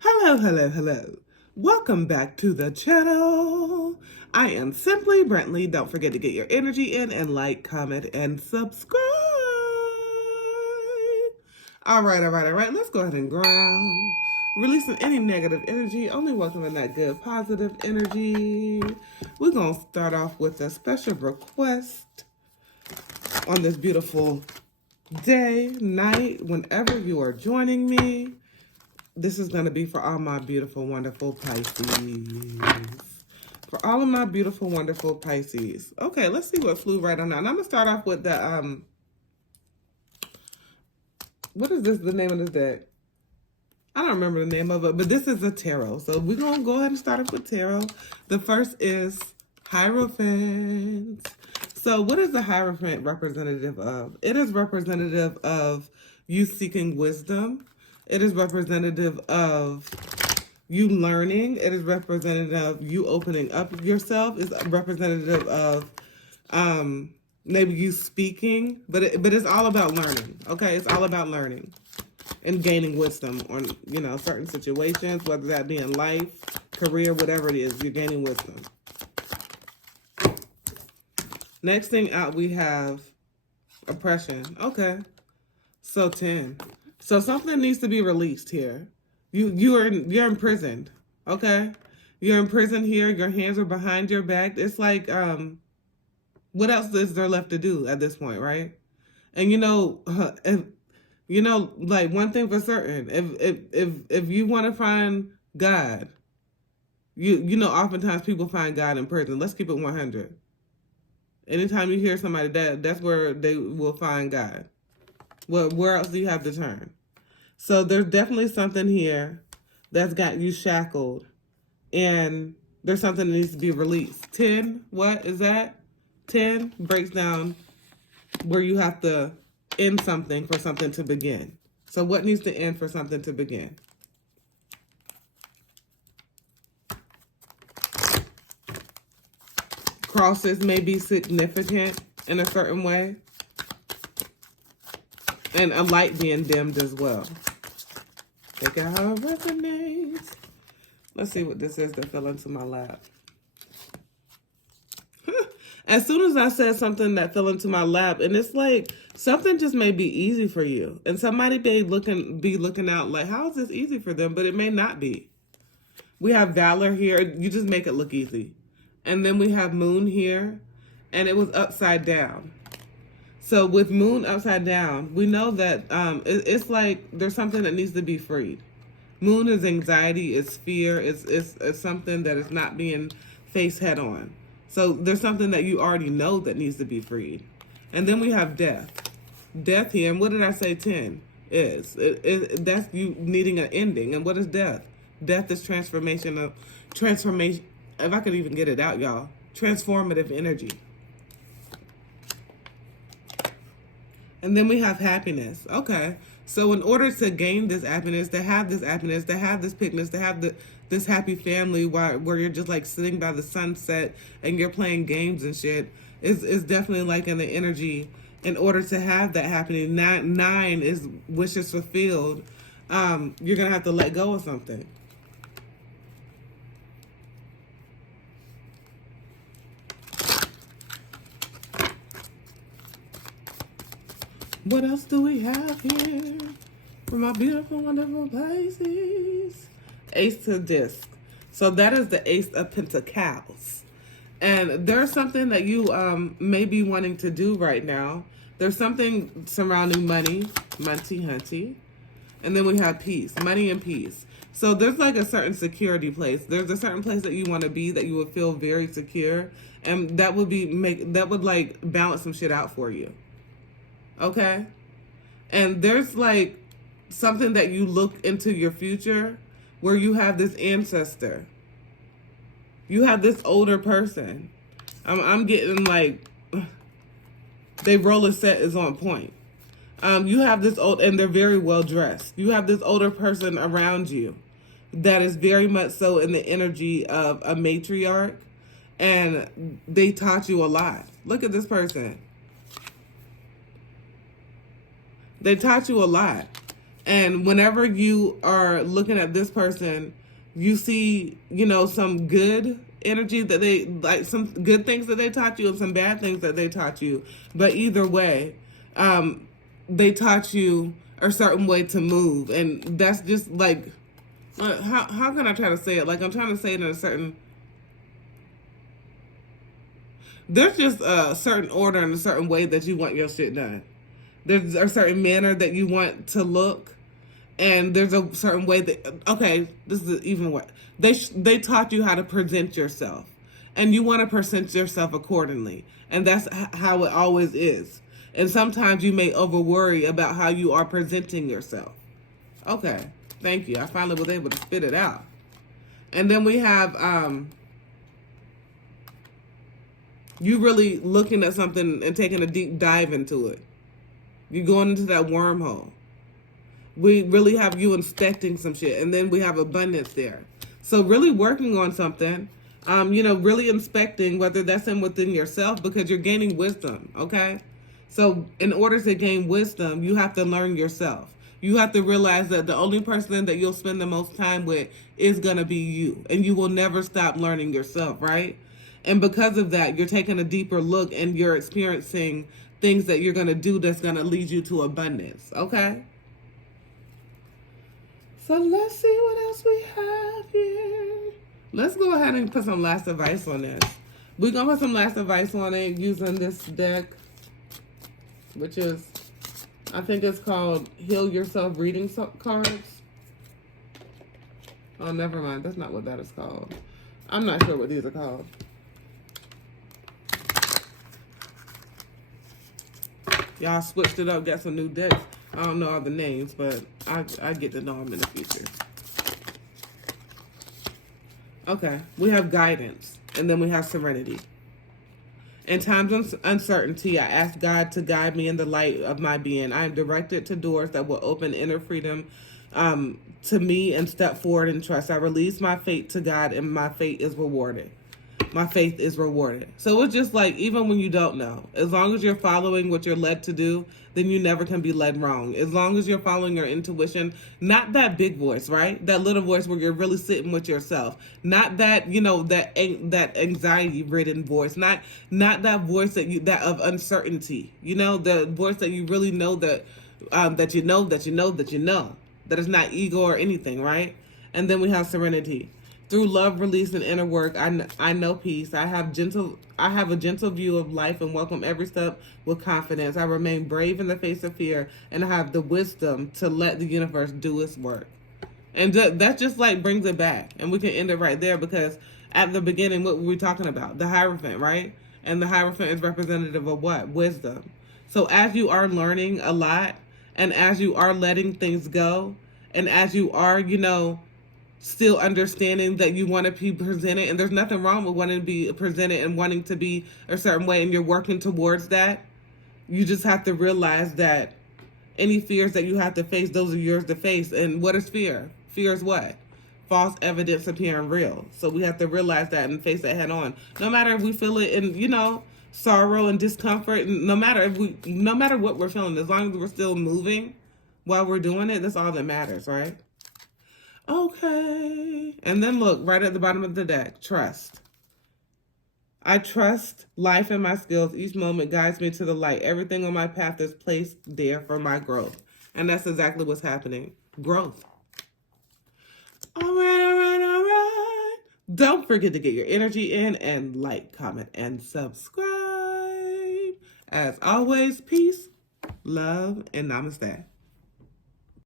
Hello. Welcome back to the channel. I am Simply Brentley. Don't forget to get your energy in and like, comment, and subscribe. All right. Let's go ahead and ground. Releasing any negative energy, only welcoming that good, positive energy. We're going to start off with a special request on this beautiful day, night, whenever you are joining me. This is going to be for all my beautiful, wonderful Pisces. For all of my beautiful, wonderful Pisces. Okay, let's see what flew right on out. And I'm going to start off with the, what is this, the name of this deck? I don't remember the name of it, but this is a tarot. So we're going to go ahead and start off with tarot. The first is Hierophant. So what is the Hierophant representative of? It is representative of you seeking wisdom. It is representative of you learning. It is representative of you opening up yourself. It's representative of maybe you speaking, but it's all about learning. Okay, it's all about learning and gaining wisdom on, you know, certain situations, whether that be in life, career, whatever it is, you're gaining wisdom. Next thing out, we have oppression. Okay, so 10. So something needs to be released here. You're imprisoned. Okay, you're imprisoned here. Your hands are behind your back. It's like what else is there left to do at this point, right? And like one thing for certain, if you want to find God, you know, oftentimes people find God in prison. Let's keep it 100. Anytime you hear somebody that's where they will find God. Well, where else do you have to turn? So there's definitely something here that's got you shackled, and there's something that needs to be released. 10, what is that? 10 breaks down where you have to end something for something to begin. So what needs to end for something to begin? Crosses may be significant in a certain way. And a light being dimmed as well. Take out how it resonates. Let's see what this is that fell into my lap. As soon as I said something that fell into my lap, and it's like something just may be easy for you. And somebody may be looking out like, how is this easy for them? But it may not be. We have Valor here. You just make it look easy. And then we have Moon here. And it was upside down. So with Moon upside down, we know that it's like there's something that needs to be freed. Moon is anxiety, it's fear, it's something that is not being faced head on. So there's something that you already know that needs to be freed. And then we have death. Death here, and what did I say 10 is? That's you needing an ending. And what is death? Death is transformation. If I could even get it out, y'all. Transformative energy. And then we have happiness. Okay. So in order to gain this happiness, to have this picnic, to have this happy family where you're just like sitting by the sunset and you're playing games and shit, is definitely like in the energy. In order to have that happening, nine is wishes fulfilled. You're going to have to let go of something. What else do we have here for my beautiful, wonderful Pisces? Ace of Disc. So that is the Ace of Pentacles. And there's something that you may be wanting to do right now. There's something surrounding money, hunty. And then we have peace, money and peace. So there's like a certain security place. There's a certain place that you want to be that you would feel very secure. And that would like balance some shit out for you. Okay? And there's like something that you look into your future where you have this ancestor. You have this older person. I'm getting like, they roller set is on point. You have this and they're very well dressed. You have this older person around you that is very much so in the energy of a matriarch. And they taught you a lot. Look at this person. They taught you a lot. And whenever you are looking at this person, you see, you know, some good energy that they, like some good things that they taught you and some bad things that they taught you. But either way, they taught you a certain way to move. And that's just like, how can I try to say it? Like, I'm trying to say it in a certain, there's just a certain order and a certain way that you want your shit done. There's a certain manner that you want to look. And there's a certain way that, okay, this is even what, they taught you how to present yourself. And you want to present yourself accordingly. And that's how it always is. And sometimes you may over worry about how you are presenting yourself. Okay, thank you. I finally was able to spit it out. And then we have, you really looking at something and taking a deep dive into it. You're going into that wormhole. We really have you inspecting some shit. And then we have abundance there. So really working on something, you know, really inspecting whether that's within yourself, because you're gaining wisdom, okay? So in order to gain wisdom, you have to learn yourself. You have to realize that the only person that you'll spend the most time with is going to be you. And you will never stop learning yourself, right? And because of that, you're taking a deeper look and you're experiencing things that you're going to do that's going to lead you to abundance, okay? So let's see what else we have here. Let's go ahead and put some last advice on this. We're going to put some last advice on it using this deck, which is, I think it's called Heal Yourself Reading Cards. Oh, never mind. That's not what that is called. I'm not sure what these are called. Y'all switched it up, got some new decks. I don't know all the names, but I get to know them in the future. Okay, we have guidance, and then we have serenity. In times of uncertainty, I ask God to guide me in the light of my being. I am directed to doors that will open inner freedom to me and step forward in trust. I release my fate to God, and my fate is rewarded. My faith is rewarded. So it's just like, even when you don't know, as long as you're following what you're led to do, then you never can be led wrong. As long as you're following your intuition, not that big voice, right? That little voice where you're really sitting with yourself. Not that, you know, that anxiety-ridden voice. Not that voice that of uncertainty. You know, the voice that you really know that that is not ego or anything, right? And then we have serenity. Through love, release, and inner work, I know peace. I have a gentle view of life and welcome every step with confidence. I remain brave in the face of fear, and I have the wisdom to let the universe do its work. And that just like brings it back. And we can end it right there, because at the beginning, what were we talking about? The Hierophant, right? And the Hierophant is representative of what? Wisdom. So as you are learning a lot, and as you are letting things go, and as you are, you know, still understanding that you want to be presented, and there's nothing wrong with wanting to be presented and wanting to be a certain way, and you're working towards that, you just have to realize that any fears that you have to face, those are yours to face. And what is fear? Fear is what? False evidence appearing real. So we have to realize that and face that head on. No matter if we feel it in, you know, sorrow and discomfort, no matter what we're feeling, as long as we're still moving while we're doing it, that's all that matters, right? Okay. And then look, right at the bottom of the deck, trust. I trust life and my skills. Each moment guides me to the light. Everything on my path is placed there for my growth. And that's exactly what's happening. Growth. All right. Don't forget to get your energy in and like, comment, and subscribe. As always, peace, love, and namaste.